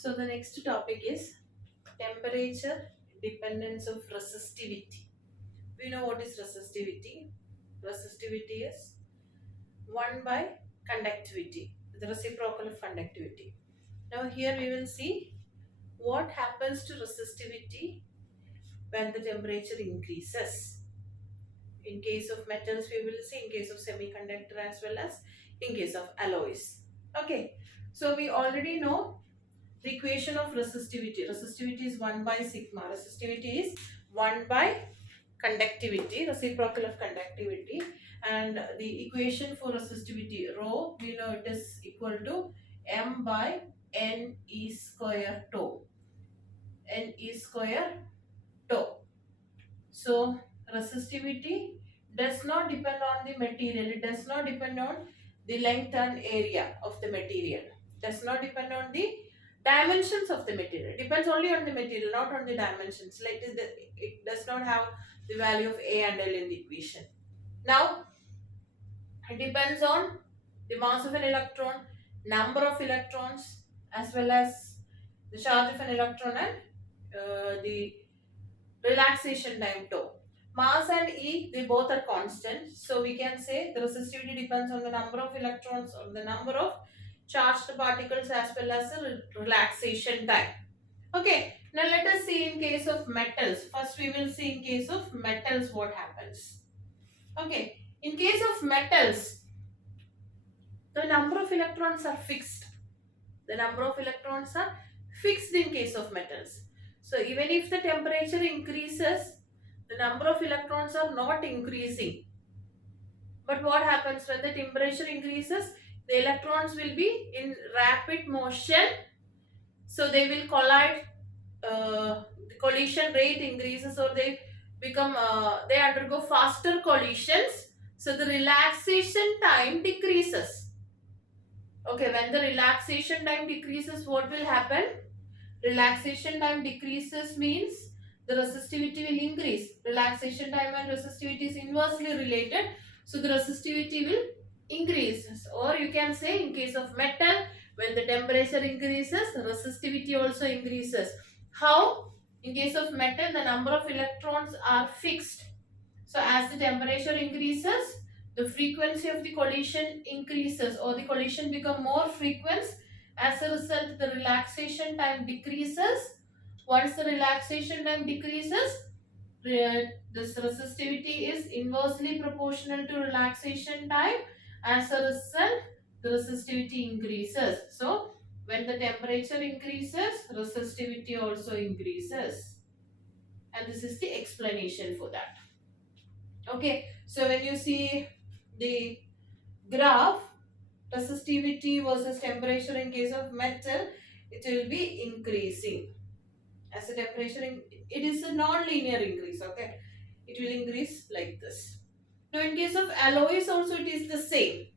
So the next topic is temperature dependence of resistivity. We know what is resistivity. Resistivity is 1 by conductivity, the reciprocal of conductivity. Now here we will see what happens to resistivity when the temperature increases. In case of metals we will see, in case of semiconductor as well as in case of alloys. Okay, so we already know the equation of resistivity. Resistivity is 1 by sigma. Resistivity is 1 by conductivity, reciprocal of conductivity. And the equation for resistivity, rho, we know it is equal to m by n e square tau. N e square tau. So resistivity does not depend on the material. It does not depend on the length and area of the material. Does not depend on the dimensions of the material. It depends only on the material, not on the dimensions. Like it does not have the value of A and L in the equation. Now it depends on the mass of an electron, number of electrons, as well as the charge of an electron and the relaxation time tau. Mass and E, they both are constant. So we can say the resistivity depends on the number of electrons or the number of charged particles as well as the relaxation time. Okay, now let us see in case of metals. First we will see in case of metals what happens. Okay, in case of metals, the number of electrons are fixed. The number of electrons are fixed in case of metals. So even if the temperature increases, the number of electrons are not increasing. But what happens when the temperature increases? The electrons will be in rapid motion. So they will collide. The collision rate increases, or they undergo faster collisions. So the relaxation time decreases. Okay, when the relaxation time decreases, what will happen? Relaxation time decreases means the resistivity will increase. Relaxation time and resistivity is inversely related. So the resistivity will increase. Or you can say in case of metal, when the temperature increases, resistivity also increases. How? In case of metal, the number of electrons are fixed. So as the temperature increases, the frequency of the collision increases, or the collision become more frequent. As a result, the relaxation time decreases. Once the relaxation time decreases, this resistivity is inversely proportional to relaxation time. As a result, the resistivity increases. So when the temperature increases, resistivity also increases. And this is the explanation for that. Okay, so when you see the graph, resistivity versus temperature in case of metal, it will be increasing. As the temperature, it is a non-linear increase, okay? It will increase like this. Now in case of alloys also it is the same.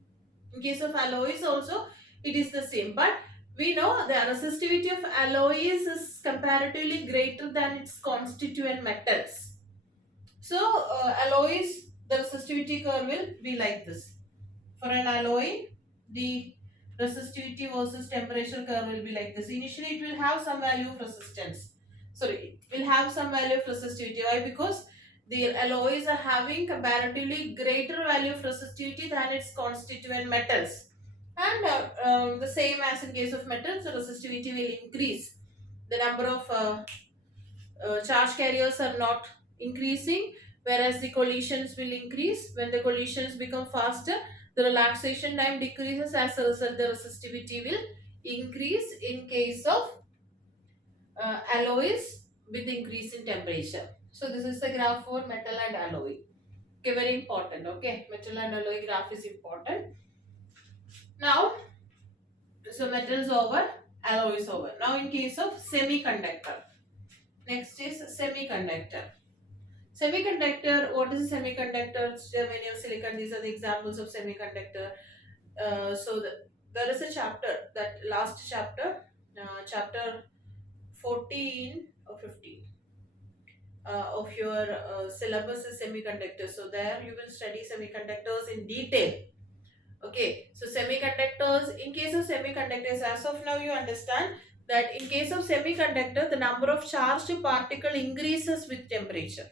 In case of alloys also it is the same. But we know the resistivity of alloys is comparatively greater than its constituent metals. So alloys, the resistivity curve will be like this. For an alloy, the resistivity versus temperature curve will be like this. Initially, it will have some value of resistance. Sorry, it will have some value of resistivity. Why? Because the alloys are having comparatively greater value of resistivity than its constituent metals. And the same as in case of metals, the resistivity will increase. The number of charge carriers are not increasing, whereas the collisions will increase. When the collisions become faster, the relaxation time decreases. As a result, the resistivity will increase in case of alloys with increase in temperature. So this is the graph for metal and alloy. Okay, very important. Okay, metal and alloy graph is important. Now, so metals over, alloys over. Now in case of semiconductor, next is semiconductor. Semiconductor, what is a semiconductor? Germanium, silicon, these are the examples of semiconductor. There is a chapter, that last chapter, chapter 14 or 15 of your syllabus is semiconductor. So there you will study semiconductors in detail. Okay, so semiconductors, in case of semiconductors, as of now you understand that in case of semiconductor, the number of charged particle increases with temperature.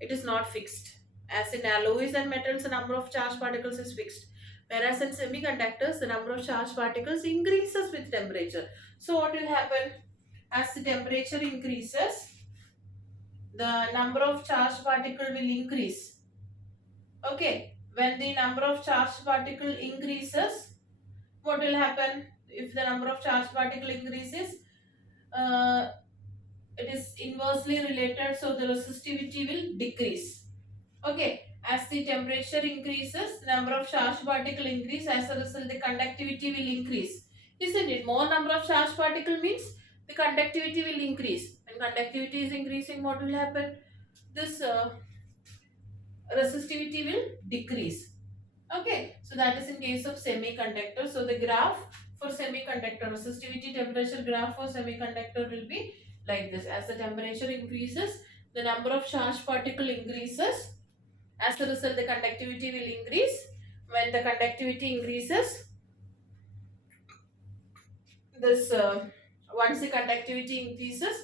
It is not fixed. As in alloys and metals, the number of charged particles is fixed. Whereas in semiconductors, the number of charged particles increases with temperature. So what will happen? As the temperature increases, the number of charged particle will increase. Okay. When the number of charged particle increases, what will happen? If the number of charged particle increases, uh, it is inversely related, so the resistivity will decrease. Okay, as the temperature increases, number of charged particle increase, as a result the conductivity will increase, isn't it? More number of charged particle means the conductivity will increase. When conductivity is increasing, what will happen? This resistivity will decrease. Okay, so that is in case of semiconductor. So the graph for semiconductor, resistivity temperature graph for semiconductor will be like this. As the temperature increases, the number of charged particle increases. As a result, the conductivity will increase. When the conductivity increases, this once the conductivity increases,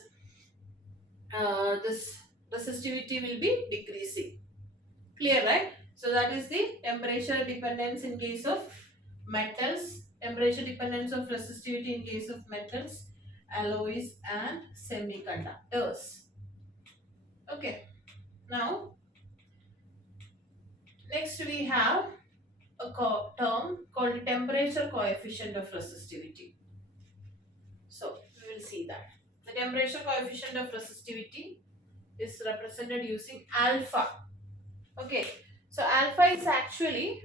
this resistivity will be decreasing. Clear, right? So that is the temperature dependence in case of metals, temperature dependence of resistivity in case of metals, alloys and semiconductors. Okay. Now, next we have a term called temperature coefficient of resistivity. So we will see that. The temperature coefficient of resistivity is represented using alpha. Okay, so alpha is actually,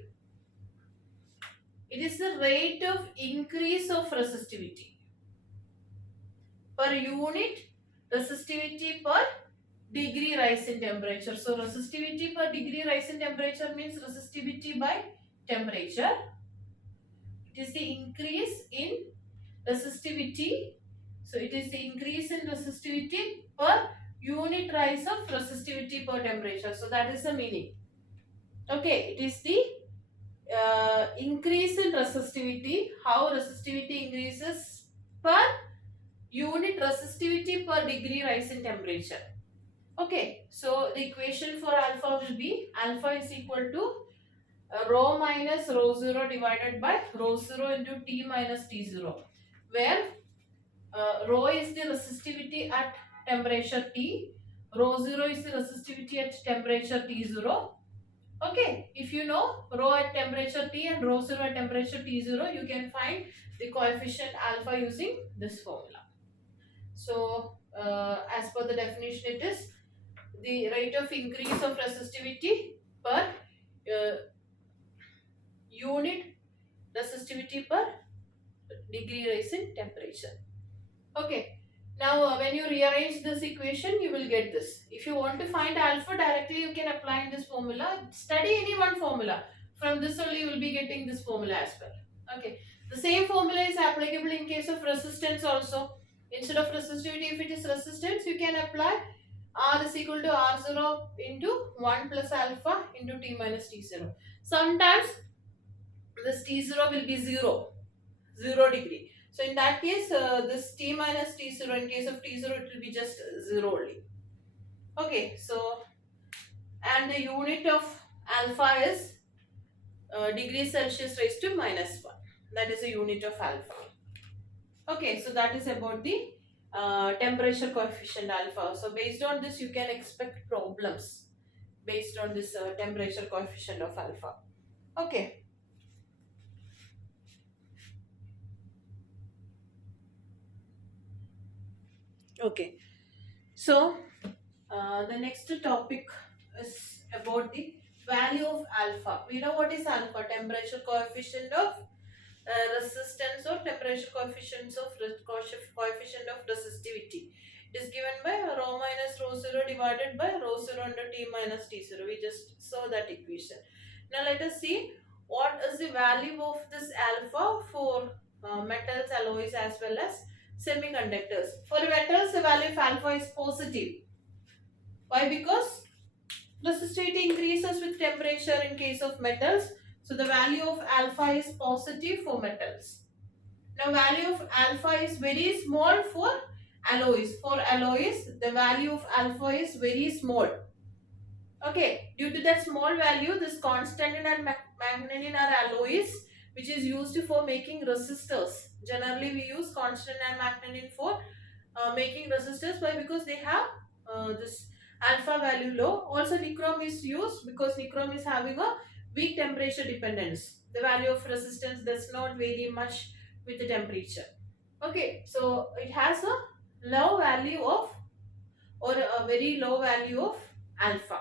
it is the rate of increase of resistivity per unit resistivity per degree rise in temperature. So resistivity per degree rise in temperature means resistivity by temperature. It is the increase in resistivity. So it is the increase in resistivity per unit rise of resistivity per temperature. So that is the meaning. Okay, it is the increase in resistivity, how resistivity increases per unit resistivity per degree rise in temperature. Okay, so the equation for alpha will be alpha is equal to rho minus rho 0 divided by rho 0 into T minus T0, where rho is the resistivity at temperature T, rho 0 is the resistivity at temperature T0. Okay, if you know rho at temperature T and rho 0 at temperature T0, you can find the coefficient alpha using this formula. So, as per the definition, it is the rate of increase of resistivity per unit resistivity per degree rise in temperature. Okay, now when you rearrange this equation, you will get this. If you want to find alpha directly, you can apply in this formula. Study any one formula. From this only, you will be getting this formula as well. Okay, the same formula is applicable in case of resistance also. Instead of resistivity, if it is resistance, you can apply R is equal to R0 into 1 plus alpha into T minus T0. Sometimes this T0 will be 0 degree. So in that case, this T minus T0, in case of T0, it will be just 0 only. Okay, so, and the unit of alpha is degrees Celsius raised to minus 1. That is a unit of alpha. Okay, so that is about the temperature coefficient alpha. So based on this, you can expect problems based on this temperature coefficient of alpha. Okay. Okay. So the next topic is about the value of alpha. We know what is alpha, temperature coefficient of resistance or temperature coefficient of resistivity. It is given by rho minus rho 0 divided by rho 0 under T minus T0. We just saw that equation. Now let us see what is the value of this alpha for metals, alloys as well as semiconductors. For metals, the value of alpha is positive. Why? Because resistivity increases with temperature in case of metals. So the value of alpha is positive for metals. Now value of alpha is very small for alloys. For alloys, the value of alpha is very small. Okay, due to that small value, this constantan and magnetin are alloys which is used for making resistors. Generally, we use constantan and magnetin for making resistors. Why? Because they have this alpha value low. Also, nichrome is used because nichrome is having a weak temperature dependence. The value of resistance does not vary much with the temperature. Okay, so it has a low value of, or a very low value of alpha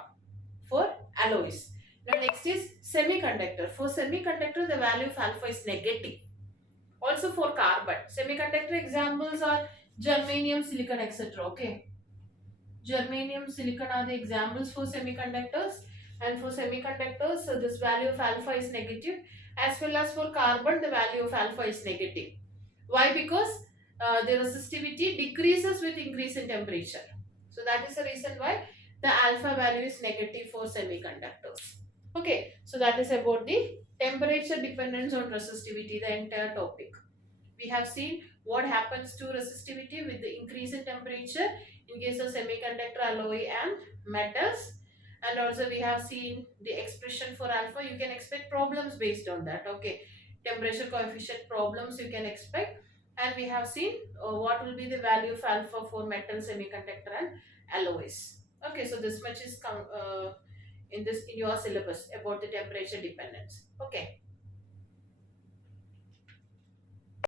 for alloys. Now next is semiconductor. For semiconductor, the value of alpha is negative. Also for carbon, semiconductor examples are germanium, silicon, etc. Okay, germanium, silicon are the examples for semiconductors. And for semiconductors, so this value of alpha is negative, as well as for carbon, the value of alpha is negative. Why? Because the resistivity decreases with increase in temperature. So that is the reason why the alpha value is negative for semiconductors. Okay, so that is about the temperature dependence on resistivity, the entire topic. We have seen what happens to resistivity with the increase in temperature in case of semiconductor, alloy and metals. And also we have seen the expression for alpha. You can expect problems based on that. Okay, temperature coefficient problems you can expect. And we have seen what will be the value of alpha for metal, semiconductor and alloys. Okay, so this much is in your syllabus about the temperature dependence. Okay.